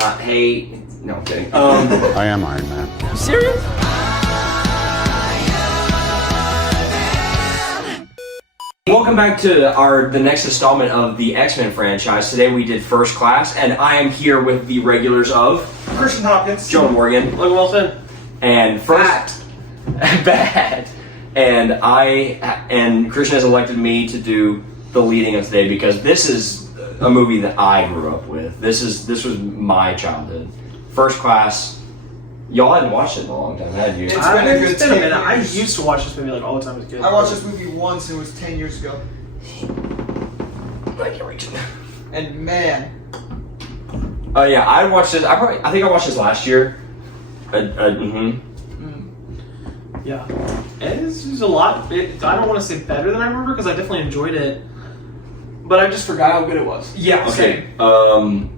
Hey, no, I'm kidding. I am Iron Man. You serious? Welcome back to the next installment of the X-Men franchise. Today we did First Class, and I am here with the regulars of Christian Hopkins, Jonah Morgan, Logan Wilson. and first bad. And Christian has elected me to do the leading of today because this is a movie that I grew up with. This was my childhood. First Class. Y'all hadn't watched it in a long time, had you? It's been a good 10 minute. I years. used to watch this movie like all the time as a kid. I watched this movie once, and it was 10 years ago. I can't reach it. And man, Yeah, I watched this. I think I watched this last year. Yeah. It's just a lot. I don't want to say better than I remember because I definitely enjoyed it. But I just forgot how good it was. yeah, Okay. I'm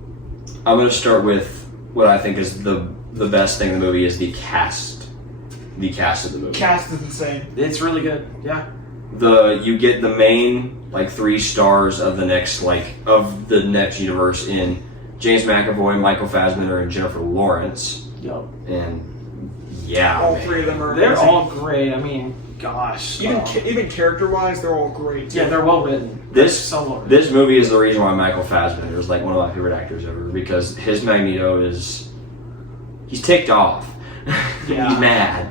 gonna start with what I think is the best thing in the movie is the cast. The cast of the movie. cast is insane. It's really good. Yeah. You get the main 3 stars of the next universe in James McAvoy, Michael Fassbender, and Jennifer Lawrence. Yup. And yeah, All man. 3 of them are They're amazing. all great. I mean, gosh. Even character-wise, they're all great. Yeah, they're well written. This movie is the reason why Michael Fassbender is one of my favorite actors ever because his Magneto he's ticked off. Yeah. He's mad.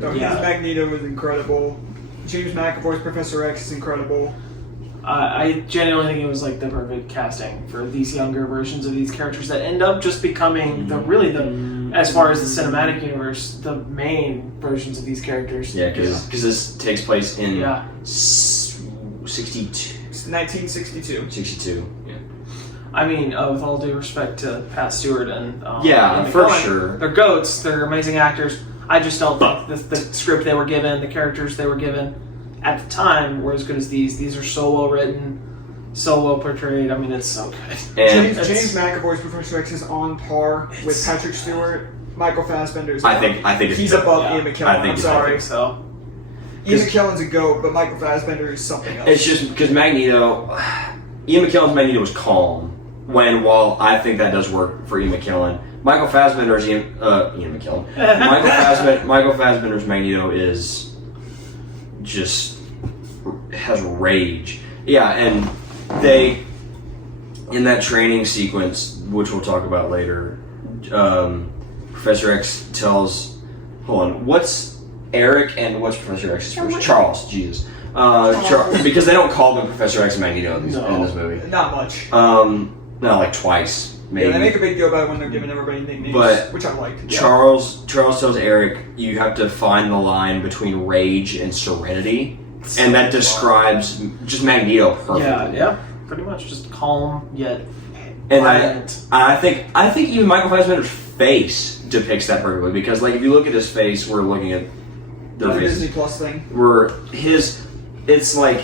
No, Yeah. his Magneto is incredible. James McAvoy's Professor X is incredible. I genuinely think it was the perfect casting for these younger versions of these characters that end up just becoming as far as the cinematic universe, the main versions of these characters. Yeah, because this takes place in Yeah. 62. It's 1962. 62. Yeah. I mean, with all due respect to Pat Stewart and Yeah, Ian for McKellen, sure. they're goats. They're amazing actors. I just don't think the script they were given, the characters they were given at the time were as good as these. These are so well written, so well portrayed. I mean, it's so good. And James McAvoy's Professor X is on par with Patrick Stewart. Michael Fassbender's. I think it's he's good. above Yeah. Ian McKellen. I think I'm it's- sorry. So Ian McKellen's a goat, but Michael Fassbender is something else. It's just because Magneto, Ian McKellen's Magneto was calm. While I think that does work for Ian McKellen, Michael Fassbender's Ian McKellen. Michael Fassbender's Magneto is just has rage. Yeah, and they in that training sequence, which we'll talk about later, Professor X tells, hold on, what's Eric and what's Professor X's first? Charles. Jesus. Because they don't call them Professor X and Magneto in this movie. Not much. No, twice, maybe. Yeah, they make a big deal about it when they're giving everybody nicknames, But which I liked. Charles tells Eric, you have to find the line between rage and serenity, and that describes just Magneto perfectly. yeah, pretty much just calm yet And violent. I think even Michael Fassbender's face depicts that perfectly because, if you look at his face, we're looking at The their Disney faces. Plus thing. It's like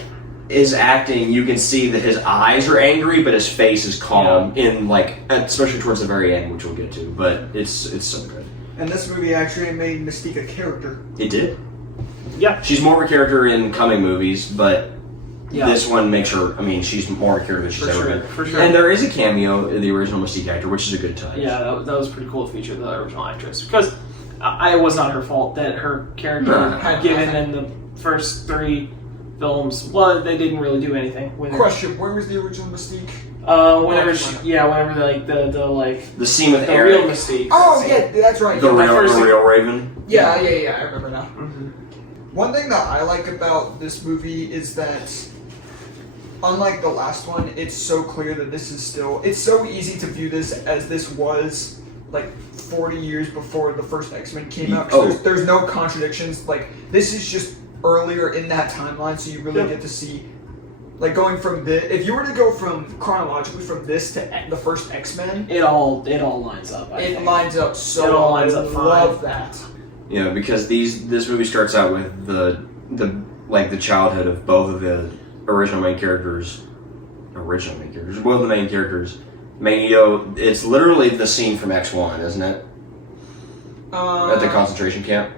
his acting. You can see that his eyes are angry, but his face is calm. Especially towards the very end, which we'll get to. But it's so good. And this movie actually made Mystique a character. It did. Yeah. She's more of a character in coming movies, but Yeah. this one makes her. I mean, she's more of a character than she's ever been. For sure. And there is a cameo in the original Mystique actor, which is a good touch. Yeah, that was pretty cool to feature the original actress because it was not her fault that her character No. given in the first 3 films, they didn't really do anything with her. Question: where was the original Mystique? Whenever The scene with the Eric, real Mystique. Oh yeah, that's right. the Yeah, real Raven. yeah, I remember now. Mhm. One thing that I like about this movie is that, unlike the last one, it's so clear that this is still. It's so easy to view this as this was 40 years before the first X-Men came out. 'Cause there's no contradictions. This is just earlier in that timeline, so you really get to see. Going from this, if you were to go from chronologically from this to the first X-Men, It all lines up. I it think. lines up so It all well. lines I up fine. love that. Yeah, because this movie starts out with the childhood of both of the original main characters. Both of the main characters. Magneto. It's literally the scene from X1, isn't it? At the concentration camp.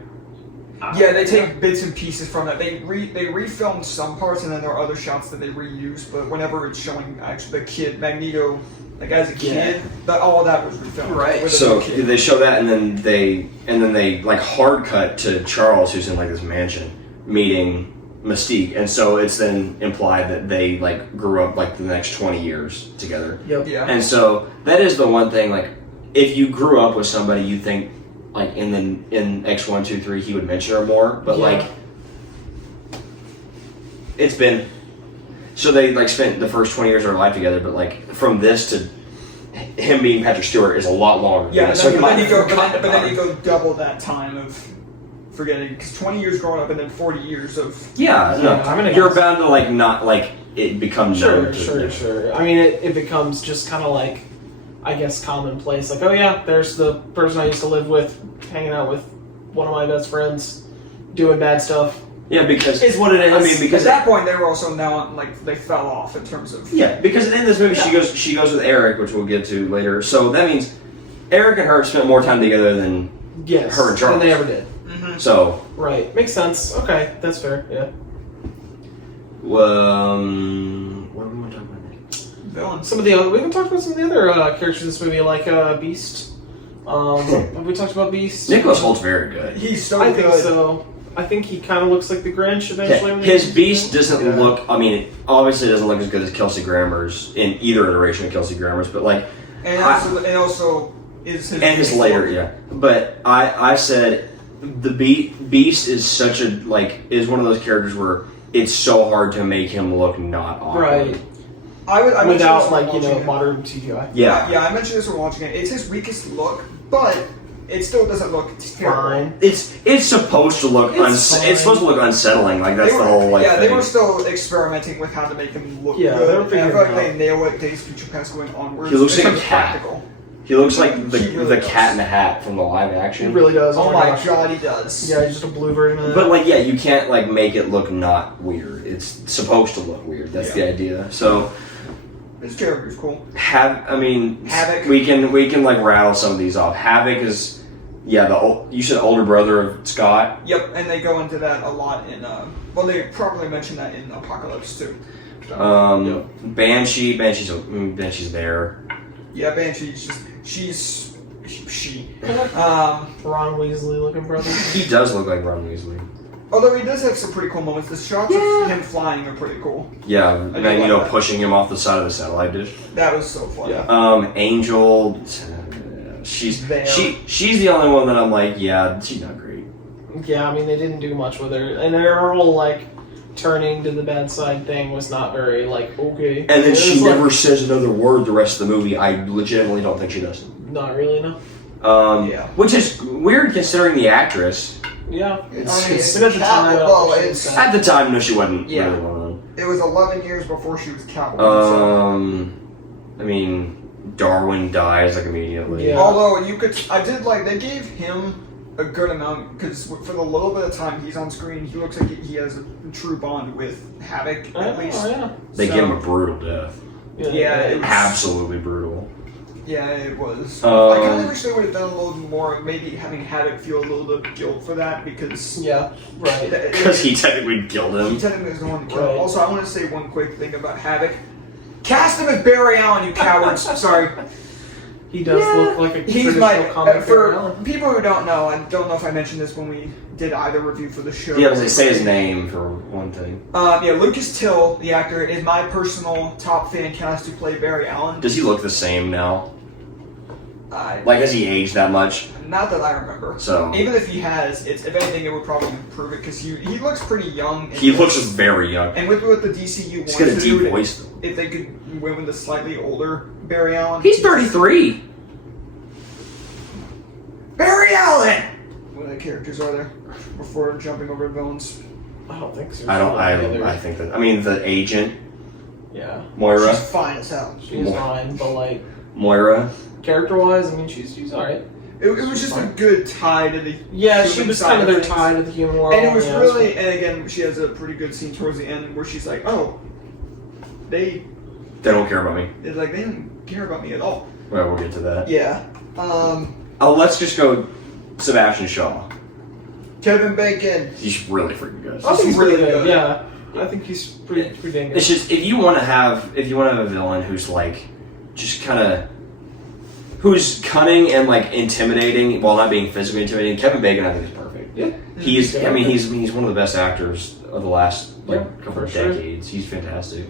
Yeah, they take bits and pieces from that. They refilmed some parts, and then there are other shots that they reuse. But whenever it's showing actually the kid Magneto, like as a kid, all of that was refilmed. Right. with a So new kid. they show that, and then they like hard cut to Charles, who's in like this mansion meeting Mystique, and so it's then implied that they like grew up like the next 20 years together. Yep. Yeah. And so that is the one thing. Like, if you grew up with somebody, you think like in X1, 2, 3, he would mention her more, but like it's been. So they like spent the first 20 years of their life together, but like from this to him being Patrick Stewart is a lot longer. Yeah, so but then you go double that time of forgetting, because 20 years growing up and then 40 years of you're bound to like not like it becomes known to- Sure. I mean, it becomes just kind of like, I guess, commonplace. Like, oh yeah, there's the person I used to live with, hanging out with one of my best friends, doing bad stuff. Yeah, because It's what it is. I mean, because at that point they were also now like they fell off in terms of because in this movie she goes with Eric, which we'll get to later. So that means Eric and her spent more time together than her and Charles than they ever did. Mm-hmm. So Right, makes sense. Okay, that's fair. Yeah. what do we want to talk about next? villains. Some of the other, we haven't talked about some of the other characters in this movie, like Beast. Have we talked about Beast? Nicholas Holt's very good. He's so I good. think so. I think he kind of looks like the Grinch eventually. when His he- Beast doesn't look. I mean, it obviously doesn't look as good as Kelsey Grammer's in either iteration of Kelsey Grammer's, but like, And also is his and his later, yeah. But I said the Beast is such a is one of those characters where it's so hard to make him look not awkward. Right. I mentioned Without this when like, you know, watching it. modern CGI. Yeah. I mentioned this when watching it. It's his weakest look, but it still doesn't look terrible. Fine. It's supposed to look It's fine. it's supposed to look unsettling. Like that's They the were, whole like yeah, thing. they were still experimenting with how to make him look Yeah, they were good. And I figuring feel like it they out. nail it Days of Future Past going onwards. He looks in like a terms of cat. practical. He looks like the He really does. Cat in the Hat from the live action. He really does. Oh my gosh. god, he does. Yeah, he's just a blue version of that. But like, yeah, you can't like make it look not weird. It's supposed to look weird. That's the idea. So His character's cool. Havoc. Havoc. We can like rattle some of these off. Havoc is you said older brother of Scott. Yep, and they go into that a lot in they probably mention that in Apocalypse too. Banshee's there. Yeah, Banshee's just she. Ron Weasley looking brother. He does look like Ron Weasley. Although he does have some pretty cool moments. The shots of him flying are pretty cool. Yeah, do like Magneto that. pushing him off the side of the satellite dish. That was so fun. Yeah. Angel, she's There. she's the only one that I'm like, yeah, she's not great. Yeah, I mean, they didn't do much with her. And her whole, like, turning to the bad side thing was not very, like, okay. And then It she was, like, never says another word the rest of the movie. I legitimately don't think she does. Not really, no. Which is weird considering the actress. Yeah. It's at the time. well, I don't think it's- she was that. At the time, no, she wasn't Yeah. really one. It was 11 years before she was Catwoman. I mean, Darwin dies like immediately. Yeah. Although they gave him a good amount because for the little bit of time he's on screen, he looks like he has a true bond with Havoc at least. Oh, yeah. They give him a brutal death. Yeah, it was- Absolutely brutal. Yeah, it was. Um, I kind of wish they would have done a little more, maybe having Havoc feel a little bit of guilt for that because Yeah, right. Because he technically killed he him. technically was the one to kill. Right. Also, I want to say one quick thing about Havoc. Cast him as Barry Allen, you cowards. Sorry. He does look like a He's traditional my comic for villain. people who don't know. I don't know if I mentioned this when we did either review for the show. Yeah, but they say his name for one thing. Lucas Till, the actor, is my personal top fan cast who played Barry Allen. Does he look the same now? Like, has he aged that much? Not that I remember. So Even if he has, if anything, it would probably improve it because he looks pretty young. he looks very young. And with what the DCU He's wants got a to deep do, voice. Though. if they could win with a slightly older Barry Allen. He's 33. Barry Allen! What other characters are there before jumping over to villains? I don't think so. I think that. I mean, the agent, Yeah. Moira. She's fine as hell. She's fine, but, like, Moira. character-wise, I mean, she's alright. It was just a good tie to the Yeah, human she was side kind of their things. tie to the human world. And it was yeah, really, and again, she has a pretty good scene towards the end where she's like, "Oh, they They don't care about me. it's like they didn't care about me at all." Well, we'll get to that. Yeah. Oh, let's just go Sebastian Shaw. Kevin Bacon. He's really freaking good. I think he's really really good. good. Yeah, I think he's pretty dang good. It's just if you want to have a villain who's like just kind of who's cunning and like intimidating while not being physically intimidating. Kevin Bacon, I think, is perfect. Yeah, he's one of the best actors of the last couple of sure. decades. He's fantastic,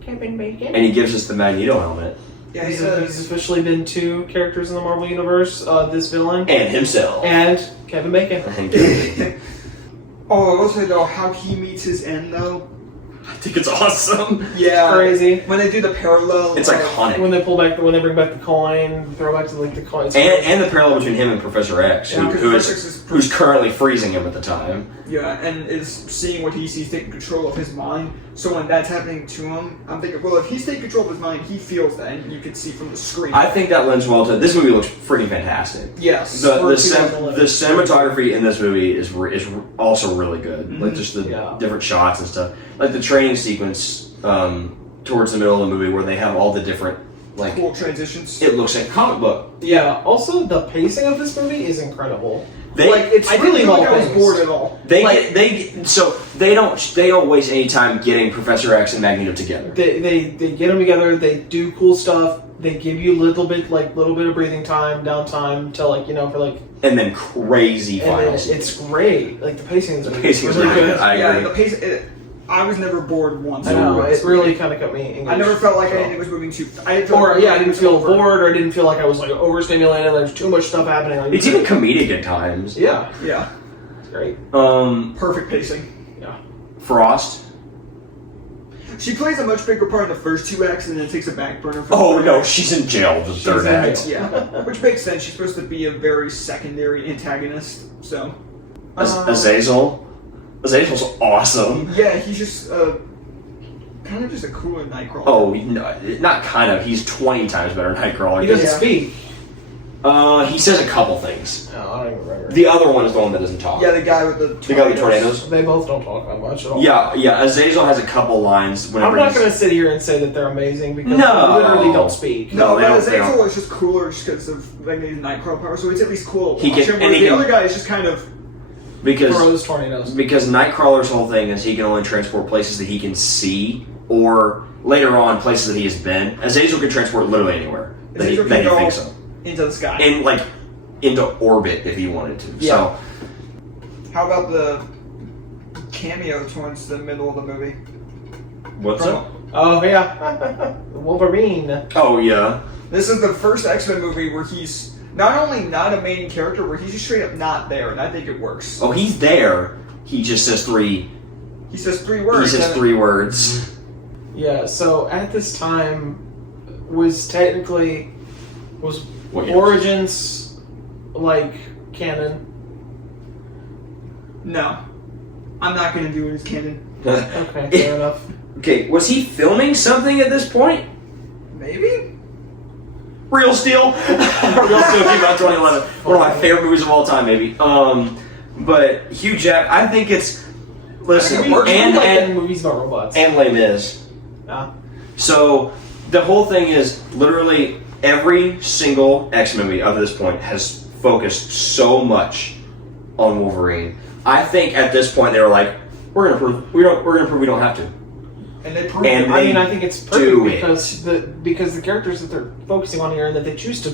Kevin Bacon. and he gives us the Magneto helmet Yeah, He's officially been 2 characters in the Marvel Universe. This villain and himself. and Kevin Bacon. Oh, I will say though, how he meets his end though. I think it's awesome. Yeah, Crazy. When they do the parallel, It's iconic. When they bring back the coin, throw back to like the coin. And the parallel between him and Professor X, Yeah, because Professor X is who's currently freezing him at the time. Yeah, and is seeing what he sees, taking control of his mind. So when that's happening to him, I'm thinking, well, if he's taking control of his mind, he feels that, and you can see from the screen. I think that lends well to this movie. Looks freaking fantastic. Yes. The For 2011. cinematography in this movie is also really good. Mhm. Like just the Yeah. different shots and stuff. Like the training sequence towards the middle of the movie where they have all the different like cool transitions. it looks like a comic book. Yeah. Also, the pacing of this movie is incredible. They It's I really didn't not know like I was things. bored at all. they don't waste any time getting Professor X and Magneto together. They get them together. They do cool stuff. They give you a little bit of breathing time, downtime to for And then crazy and final then sequence. it's great. Like the pacing is The really, pacing is really really good. good. I Yeah, agree. the pace. I was never bored once. I know it really kind of got me engaged. I never felt like so. anything was moving too. I didn't feel I didn't feel over. bored, or I didn't feel like I was like overstimulated. There's too much stuff happening. Like, It's even comedic at times. yeah, Yeah, it's great. perfect pacing. Yeah, Frost. She plays a much bigger part in the first 2 acts, and then takes a back burner. For Oh the no, third she's in jail for the third in act. jail. Yeah, which makes sense. She's supposed to be a very secondary antagonist. So, Azazel. Azazel's awesome. yeah, he's just kind of just a cooler Nightcrawler. Oh, no, not kind of. He's 20 times better than Nightcrawler. he doesn't Yeah. speak. He says a couple things. No, I don't even remember. The other one is the one that doesn't talk. Yeah, the guy with the guy with the tornadoes. They both don't talk that much at all. Yeah. Azazel has a couple lines whenever I'm not he's... going to sit here and say that they're amazing because No. they literally don't speak. No, No, they but don't- they Azazel don't. is just cooler just because of like the Nightcrawler power, so it's at least cool to He watch can- him. and Whereas he the can- other guy is just kind of Throws tornadoes. Because Nightcrawler's whole thing is he can only transport places that he can see, or later on places that he has been. Azazel can transport literally anywhere that he Azazel can go thinks so, into the sky. and like into orbit if he wanted to. Yeah. So How about the cameo towards the middle of the movie? what's From- up? Oh yeah, Wolverine. Oh yeah. This is the first X-Men movie where he's not only not a main character, where he's just straight up not there, and I think it works. Oh, he's there. He just says three. He says 3 words. He says and- 3 words. Yeah. So at this time was What years? Origins like canon? No, I'm not gonna do it as canon. Okay, fair enough. Okay, was he filming something at this point? Maybe. Real Steel. Real Steel came out 2011. One of my favorite movies of all time, maybe. But Hugh Jack, I think it's listen, I think it works. I like and movies about robots. and Les Mis. So the whole thing is literally every single X movie up to this point has focused so much on Wolverine. I think at this point they were like, we're gonna prove we don't have to. And they prove And it. I mean, I think it's do perfect because the characters that they're focusing on here and that they choose to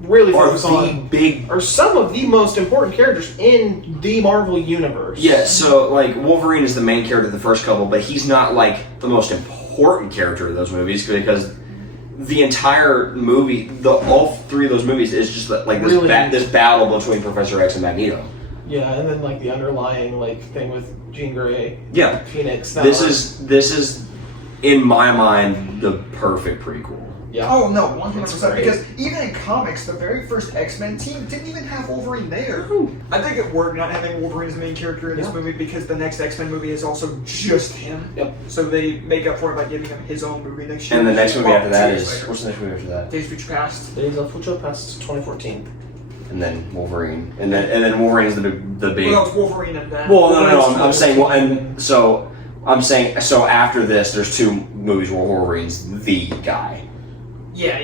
really Are focus the on big are some of the most important characters in the Marvel universe. yeah. So like Wolverine is the main character of the first couple, but he's not like the most important character of those movies because the entire movie, all 3 of those movies is just like this Really? this battle between Professor X and Magneto. Yeah, and then like the underlying thing with Jean Grey, Yeah. Phoenix. This is in my mind the perfect prequel. yeah. Oh no, It's 100%. great. Because even in comics, the very first X-Men team didn't even have Wolverine there. I think it worked not having Wolverine as the main character in this Yeah. movie because the next X-Men movie is also just him. Yep. So they make up for it by giving him his own movie next year. And the next movie Well, after that 2 years is later. what's the next movie after that? Days of Future Past. Days of Future Past 2014. And then Wolverine, and then Wolverine is the big. Well, it's Wolverine and then. Well, no. I'm saying so after this, there's 2 movies where Wolverine's the guy. Yeah.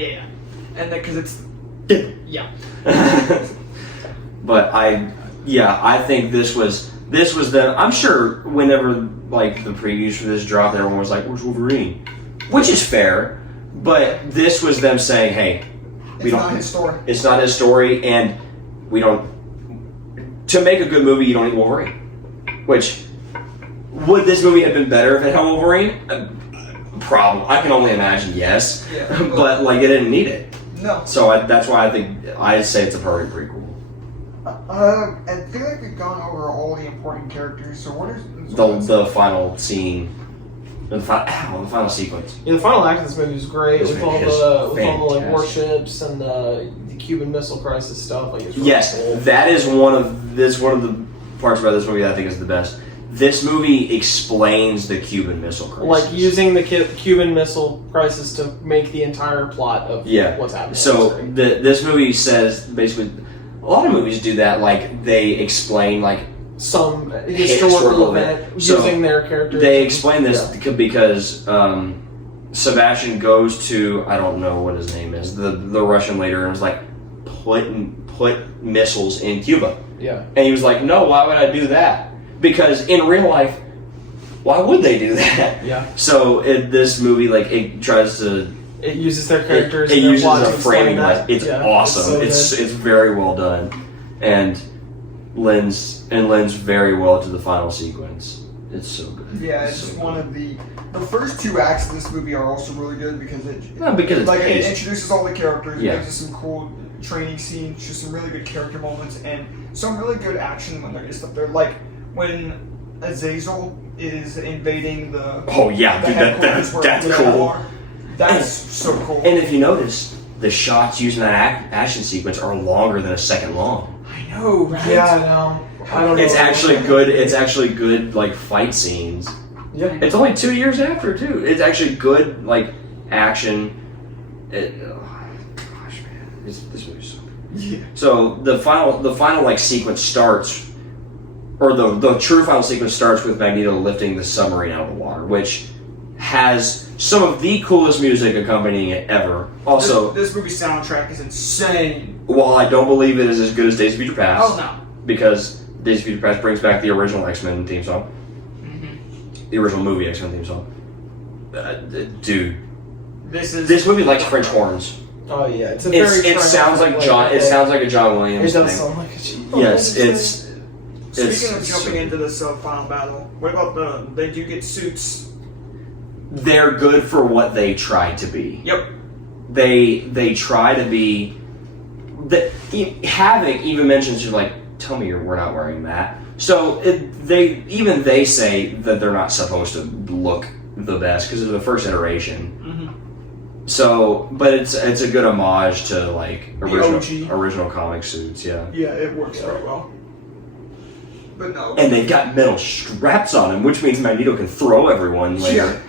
And then because it's. Yeah. But yeah, I think this was the. I'm sure whenever like the previews for this dropped, everyone was like, "Where's Wolverine?" Which is fair, but this was them saying, "Hey, It's not his story. It's not his story, and we don't. To make a good movie, you don't need Wolverine. Which would this movie have been better if it had Wolverine? Problem. I can only imagine. Yes, Yeah. but like it didn't need it. No. So that's why I think I'd say it's a perfect prequel. I feel like we've gone over all the important characters. So what is The final scene, the final sequence. Yeah, the final act of this movie was great This with movie all is the like fantastic. warships and the Cuban Missile Crisis stuff. Like, it's really Yes, cool. that is one of the parts about this movie that I think is the best. This movie explains the Cuban Missile Crisis. Like using the Cuban Missile Crisis to make the entire plot of what's happening. So this movie says basically, a lot of movies do that. Like they explain like some historical event So using their characters. they explain this because Sebastian goes to, I don't know what his name is, the Russian leader, and was like, put missiles in Cuba. Yeah. And he was like, no, why would I do that? Because in real life, why would they do that? Yeah. So this movie, like, it tries to... It uses their characters. It and their uses plot a to explain framing that. device. It's Yeah, awesome. It's It's very well done. And lends very well to the final sequence. It's so good. Yeah, it's so one of the first two acts of this movie are also really good because it because it's like it paced. introduces all the characters, Yeah. gives us some cool training scenes, just some really good character moments, and some really good action when there is stuff there. Like when Azazel is invading the Oh yeah, the dude, headquarters where that's they cool. are. That's so cool. And if you notice, the shots using that action sequence are longer than a second long. I know, right? Yeah, I know. I don't know. It's actually good. It's actually good, like fight scenes. Yeah. It's only 2 years after too. It's actually good, like action. Gosh, man, this movie's so good. Yeah. So the final like sequence starts, or the true final sequence starts with Magneto lifting the submarine out of the water, which has some of the coolest music accompanying it ever. Also, this movie soundtrack is insane. while I don't believe it is as good as Days of Future Past, Oh no. because Days of Future Past brings back the original X-Men theme song, the original movie X-Men theme song. Dude, this movie likes French horns. Oh yeah, it's a It very. sounds like John. It sounds like a John Williams It does thing. sound like a. Yes, it's. Speaking of jumping into this final battle, what about they do get suits? They're good for what they try to be. Yep. They try to be. Havoc even mentions, you're like, tell me we're not wearing that. So they say that they're not supposed to look the best because of the first iteration. So, but it's a good homage to like original comic suits, yeah. Yeah, it works very well. But no. And they've got metal straps on them, which means Magneto can throw everyone later.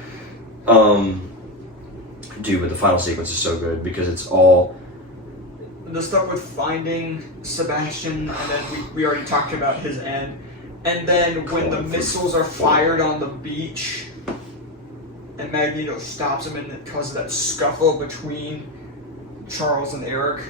Dude, but the final sequence is so good because it's all the stuff with finding Sebastian, and then we already talked about his end. And then when the missiles are fired on the beach, and Magneto stops him, and it causes that scuffle between Charles and Eric,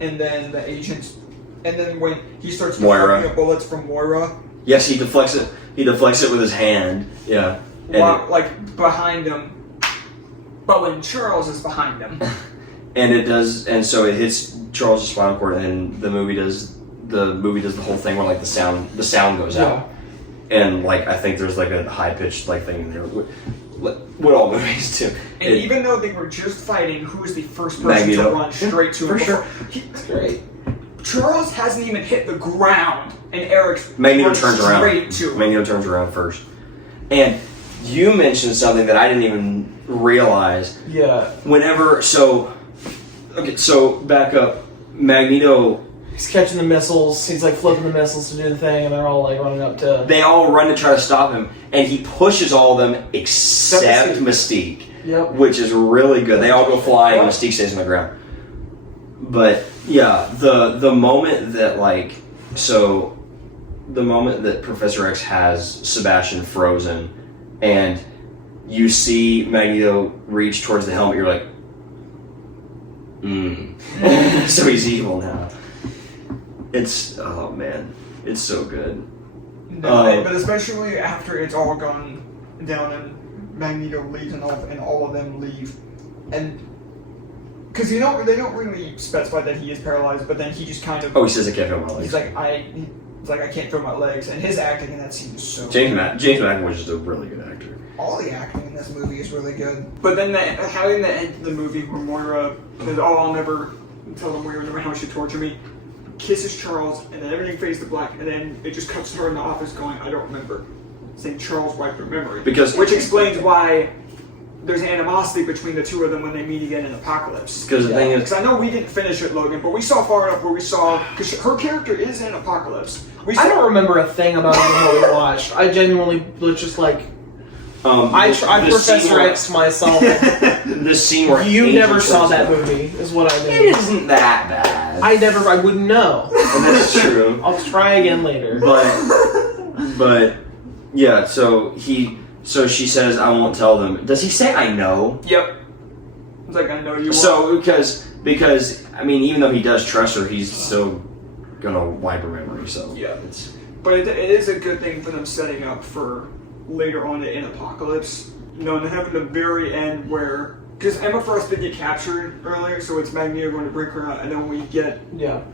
and then the agents, and then when he starts deflecting the bullets from Moira. Yes, he deflects it. He deflects it with his hand. Yeah, Like behind him. But when Charles is behind him. And it does, and so it hits Charles' spinal cord, and the movie does the whole thing where like the sound goes out, and like I think there's like a high pitched like thing in there. What all movies do. And even though they were just fighting, who was the first person to run straight to him? For sure. It's great. Charles hasn't even hit the ground, and Eric's Magneto turns around. straight to him. Magneto turns around first, and you mentioned something that I didn't even realize. Yeah. So back up. Magneto. He's catching the missiles. He's like flipping the missiles to do the thing, and they're all like running up to. They all run to try to stop him, and he pushes all of them except Mystique. Yep. Which is really good. They all go flying, and Mystique stays on the ground. But yeah, the moment that the moment that Professor X has Sebastian frozen, and you see Magneto reach towards the helmet, you're like, so he's evil now. Oh man, It's so good. No, but especially after it's all gone down and Magneto leaves and all of them leave, and because they don't really specify that he is paralyzed, but then he just kind of Oh, he says I can't feel my legs. he's like I can't feel my legs, and his acting in that scene is so James McAvoy is just a really good actor. all the acting in this movie is really good. But then having the end of the movie where Moira says, "Oh, I'll never tell them Moira, no matter how much you torture me," kisses Charles, and then everything fades to black, and then it just cuts to her in the office going, "I don't remember," saying Charles wiped her memory, which explains why there's animosity between the two of them when they meet again in Apocalypse. Because the thing is, Because I know we didn't finish it, Logan, but we saw far enough where we saw because her character is in Apocalypse. I don't remember a thing about it when we watched. I genuinely was just like, I Professor X myself. The scene where You never Agent saw Carter- that movie, is what I mean. It isn't that bad. I wouldn't know. And that's true. I'll try again later. But yeah. So she says, "I won't tell them." Does he say, "I know"? Yep. It's like, I know you. So because I mean, even though he does trust her, he's still gonna wipe her memory. So Yeah. it's But it is a good thing for them setting up for later on in Apocalypse. You know, and they have the very end where, because Emma Frost did get captured earlier, so it's Magneto going to bring her out, and then we get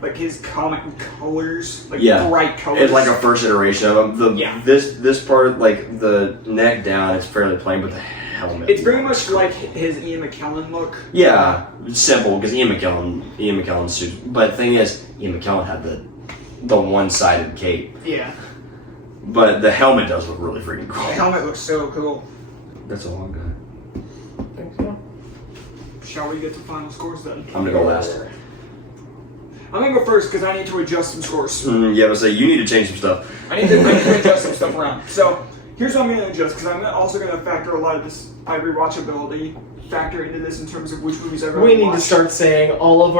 like his comic colors, like bright colors. It's like a first iteration of him. This part, like the neck down, is fairly plain, but the helmet. It's very much like his Ian McKellen look. Yeah, it's simple because Ian McKellen's suit. But the thing is, Ian McKellen had the one-sided cape. Yeah. But the helmet does look really freaking cool. The helmet looks so cool. That's all I've got. I think so. Shall we get to final scores then? I'm gonna go last. I'm gonna go first because I need to adjust some scores. Yeah, but say you need to change some stuff. I need to adjust some stuff around. So here's what I'm going to adjust, because I'm also going to factor a lot of this rewatchability factor into this in terms of which movies I've We need to start saying all of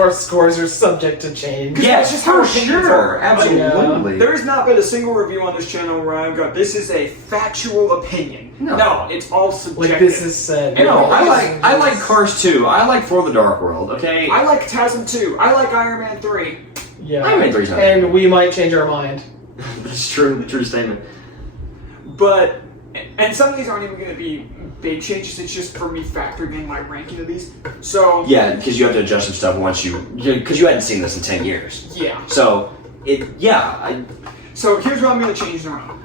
our scores are subject to change. Yeah, it's just how for opinions sure, are. absolutely. There has not been a single review on this channel where I've got, this is a factual opinion. No, it's all subjective. Like this is said. No, I like Cars 2. I like For the Dark World. Okay. I like TASM 2. I like Iron Man 3. Yeah. Iron Man 3's not and we might change our mind. That's true. True statement. But, and some of these aren't even going to be big changes. It's just for me factoring in my ranking of these. So yeah, because you have to adjust some stuff once because you hadn't seen this in 10 years. Yeah. So So here's what I'm going to change around.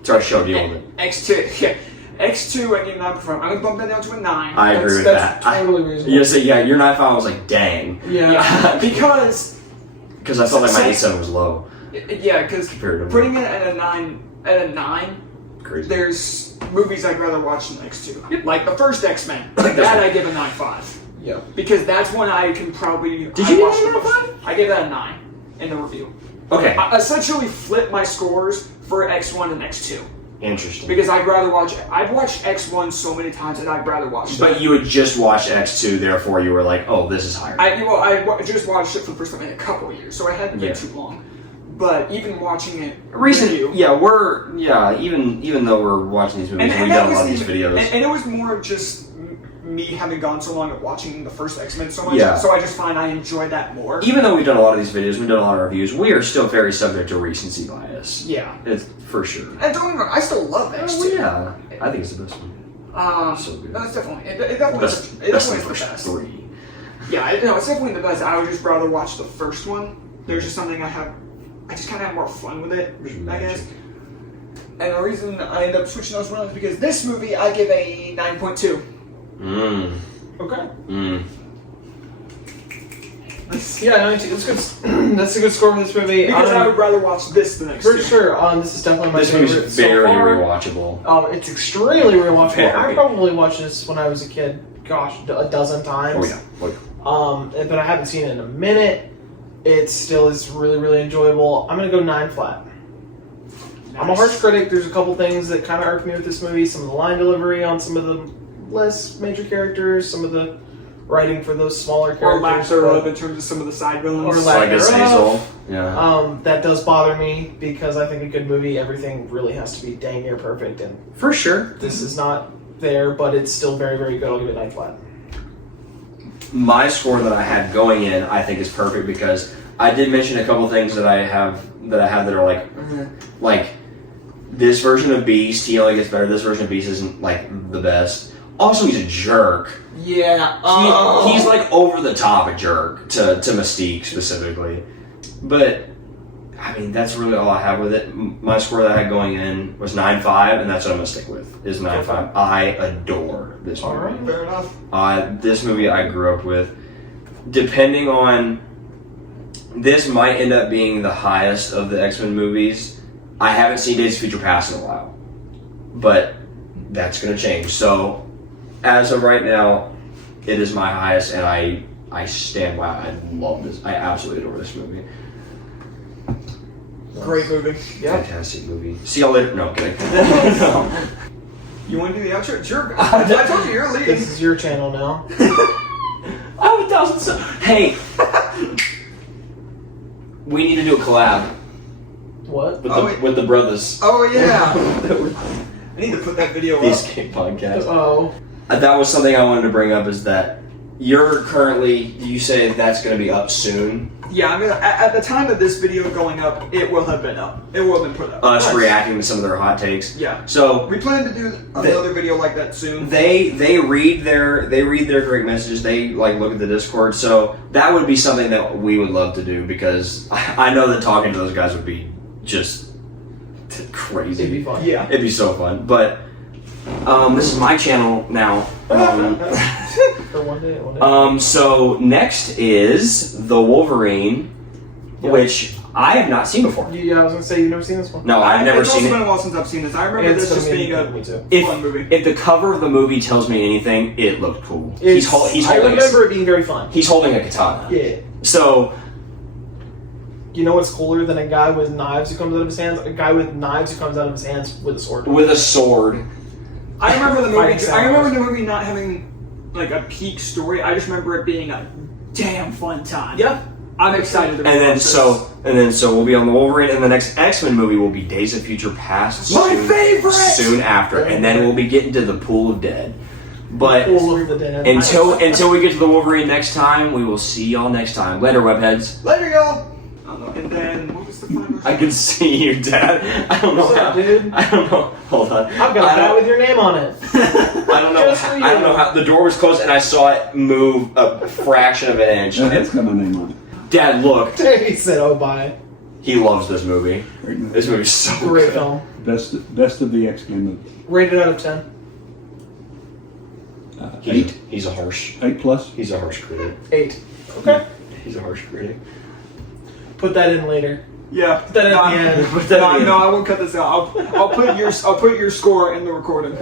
It's our show. Deal with it. X2. Yeah. X2, I give 9 perform. I'm going to bump that down to a 9. I agree with That's that. totally reasonable. You say your 9.5. I was like, dang. Yeah. Because I felt like my 8.7 was low. Yeah, because Comparatively. putting it at a 9, Crazy. There's movies I'd rather watch than X2. Yep. Like the first X-Men. Like this That one. I give a 9.5. Yeah. Because that's one I can probably... Did you give it a 9.5? I gave that a 9 in the review. Okay. I essentially flipped my scores for X1 and X2. Interesting. Because I've watched X1 so many times that I'd rather watch But you had just watched X2, therefore you were like, oh, this is higher. I just watched it for the first time in a couple of years, so it hadn't been Yeah. too long. But even watching it Recent, with you, even though we're watching these movies, we've that done a lot of was these videos. And it was more just me having gone so long at watching the first X-Men so much, Yeah. so I just find I enjoy that more. Even though we've done a lot of these videos, we've done a lot of reviews, we are still very subject to recency bias. Yeah. It's for sure. And don't get me wrong, I still love X2. Oh, yeah. I think it's the best one. So good. That's definitely, it definitely Best is the the first best. 3. Yeah, it's definitely the best. I would just rather watch the first one. There's just something I just kind of have more fun with it, I guess. And the reason I end up switching those around is because this movie I give a 9.2. Okay. Yeah, no, it's good. That's a good score for this movie. because I would rather watch this than For X2. sure. This is definitely my This favorite movie's so very far. rewatchable. It's extremely rewatchable. Very. I probably watched this when I was a kid. Gosh, a dozen times. Oh, yeah. But I haven't seen it in a minute. It still is really, really enjoyable. I'm gonna go 9 flat. Nice. I'm a harsh critic. There's a couple things that kind of irk me with this movie. Some of the line delivery on some of the less major characters. Some of the writing for those smaller characters. Or lack thereof in terms of some of the side villains. Or So I guess thereof. Hazel. Yeah. That does bother me because I think a good movie, everything really has to be dang near perfect, and For sure. this is not there, but it's still very, very good. I'll give it 9 flat. My score that I had going in, I think, is perfect because I did mention a couple things that I have that I have that are like this version of Beast. He only gets better. This version of Beast isn't like the best. Also, he's a jerk. Yeah. He's like over the top a jerk to Mystique specifically. But I mean, that's really all I have with it. My score that I had going in was 9.5, and that's what I'm gonna stick with. Is 9.5. I adore this movie. All right, fair enough. This movie I grew up with. Depending on, this might end up being the highest of the X-Men movies. I haven't seen Days of Future Past in a while, but that's gonna change. So, as of right now, it is my highest, and I stand by. I love this. I absolutely adore this movie. Great movie. Yeah. Fantastic movie. See y'all later. No, I'm kidding. No. You want to do the outro? Sure. I told you you're leading. This is your channel now. I have 1,000 subs. Hey, we need to do a collab What? with the brothers. Oh yeah. I need to put that video These up. Escape podcast. Oh. That was something I wanted to bring up. Is that you're currently? You say that's going to be up soon. Yeah, I mean, at the time of this video going up, it will have been up. It will have been put up. Us reacting to some of their hot takes. Yeah. So We plan to do another video like that soon. they read their direct messages. They like look at the Discord. So that would be something that we would love to do because I know that talking to those guys would be just crazy. It'd be fun. Yeah. It'd be so fun. But this is my channel now. For one day. So next is the Wolverine, Yeah. which I have not seen before. Yeah, I was gonna say you've never seen this one. No, I've never it's seen also been it. a while since I've seen this. I remember It's this just gonna being be a me too. fun movie. If the cover of the movie tells me anything, it looked cool. He's He's I holding. remember it being very fun. He's holding a katana. Yeah. So You know what's cooler than a guy with knives who comes out of his hands? A guy with knives who comes out of his hands with a sword. with a sword. I remember the Fighting movie. sounds. I remember the movie not having like a peak story. I just remember it being a damn fun time. Yeah. I'm excited. To And then rewatch so we'll be on the Wolverine, and the next X-Men movie will be Days of Future Past. My soon- favorite! Soon after, and then we'll be getting to the Pool of Dead. But All of the dead. until we get to the Wolverine next time, we will see y'all next time. Later, webheads. this. Later, y'all. And then what was the final? I can see you, Dad. I don't know What's how. up, dude? I don't know. Hold on. I've got a I bat don't- with your name on it. I don't know. Just for I don't you. know how the door was closed, and I saw it move a fraction of an inch. Yeah, that's got my name on it. Dad looked. He said, "Oh, bye." He loves this movie. Great movie. This movie's so Great good. film. Best of the X-Men movies. Rated out of 10. He's a harsh. 8+. He's a harsh critic. 8. Okay. He's a harsh critic. Put that in later. Yeah. Put that at the end. Put that in. No, I won't cut this out. I'll put your score in the recording.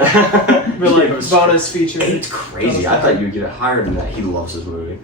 Be like bonus feature. It's crazy. I thought you'd get it higher than that. He loves this movie.